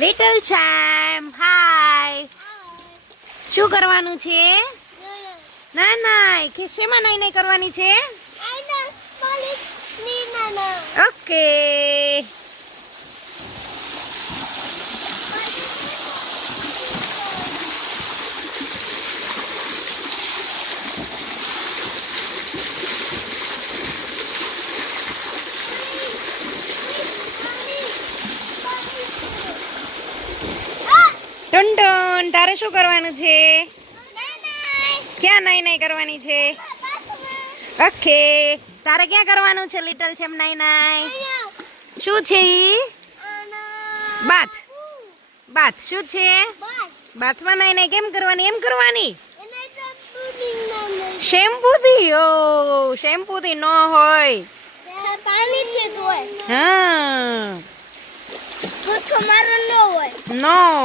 Little champ હાય. શું કરવાનું છે? ના ના કે શેમાં નાઈ નાઈ કરવાની છે? ઓકે. ટુનટુન તારે શું કરવાનું છે? ક્યાં નાઈ નાઈ કરવાની છે? ઓકે. તારે ક્યાં કરવાનું છે લિટલ ચેમ્પ નાઈ નાઈ? શું છે ઈ? બાથ. બાથ શું છે? બાથમાં નાઈ નાઈ કેમ કરવાની? એમ કરવાની? શેમ્પૂથી. ઓ શેમ્પૂથી ન હોય. હા નો.